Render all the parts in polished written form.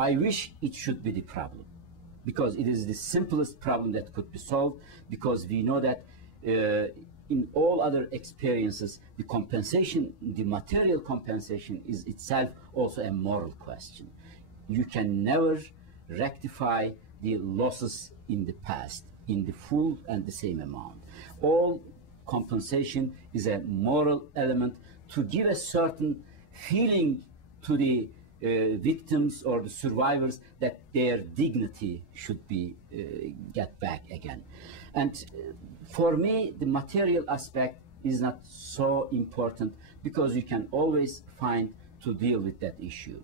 I wish it should be the problem, because it is the simplest problem that could be solved, because we know that in all other experiences, the compensation, the material compensation is itself also a moral question. You can never rectify the losses in the past in the full and the same amount. All compensation is a moral element to give a certain feeling to the victims or the survivors that their dignity should be get back again. And for me, the material aspect is not so important, because you can always find to deal with that issue.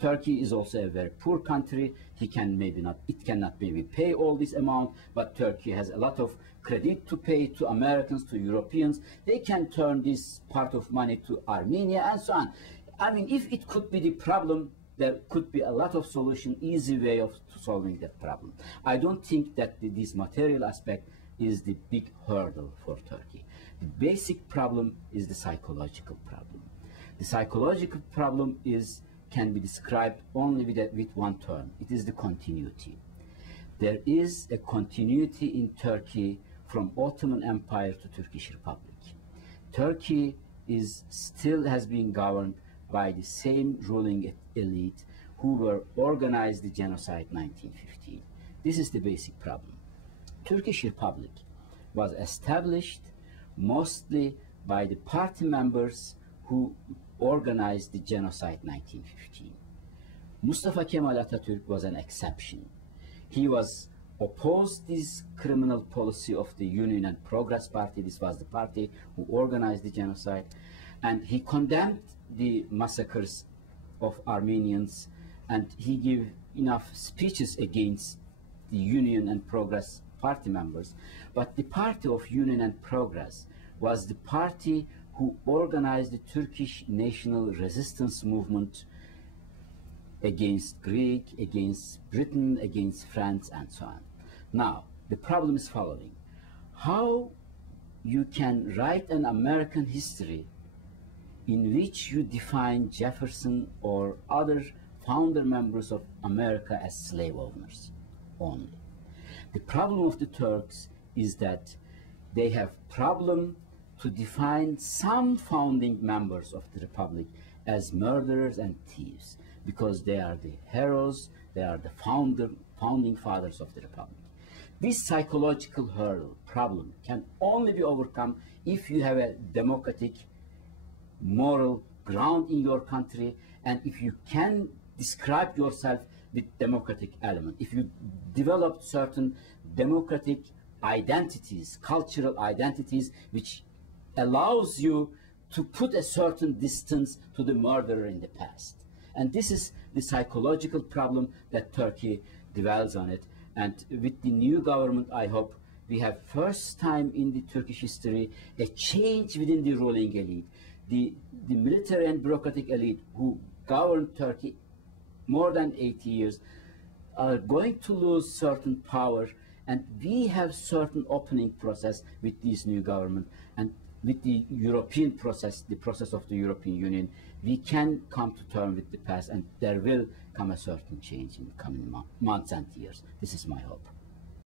Turkey is also a very poor country. It cannot maybe pay all this amount, but Turkey has a lot of credit to pay to Americans, to Europeans. They can turn this part of money to Armenia and so on. I mean, if it could be the problem, there could be a lot of solution, easy way of solving that problem. I don't think that this material aspect is the big hurdle for Turkey. The basic problem is the psychological problem. The psychological problem can be described only with one term. It is the continuity. There is a continuity in Turkey from Ottoman Empire to Turkish Republic. Turkey still has been governed by the same ruling elite who were organized the genocide 1915. This is the basic problem. Turkish Republic was established mostly by the party members who organized the genocide 1915. Mustafa Kemal Atatürk was an exception. He was opposed this criminal policy of the Union and Progress Party. This was the party who organized the genocide, and he condemned the massacres of Armenians, and he gave enough speeches against the Union and Progress Party members. But the party of Union and Progress was the party who organized the Turkish national resistance movement against Greek, against Britain, against France, and so on. Now, the problem is following. How you can write an American history in which you define Jefferson or other founder members of America as slave owners only. The problem of the Turks is that they have problem to define some founding members of the Republic as murderers and thieves, because they are the heroes, they are the founding fathers of the Republic. This psychological hurdle problem can only be overcome if you have a democratic moral ground in your country, and if you can describe yourself with democratic element. If you develop certain democratic identities, cultural identities, which allows you to put a certain distance to the murderer in the past. And this is the psychological problem that Turkey dwells on it. And with the new government, I hope we have first time in the Turkish history a change within the ruling elite. The military and bureaucratic elite who governed Turkey more than 80 years are going to lose certain power, and we have certain opening process with this new government, and with the European process, the process of the European Union, we can come to terms with the past, and there will come a certain change in the coming months and years. This is my hope.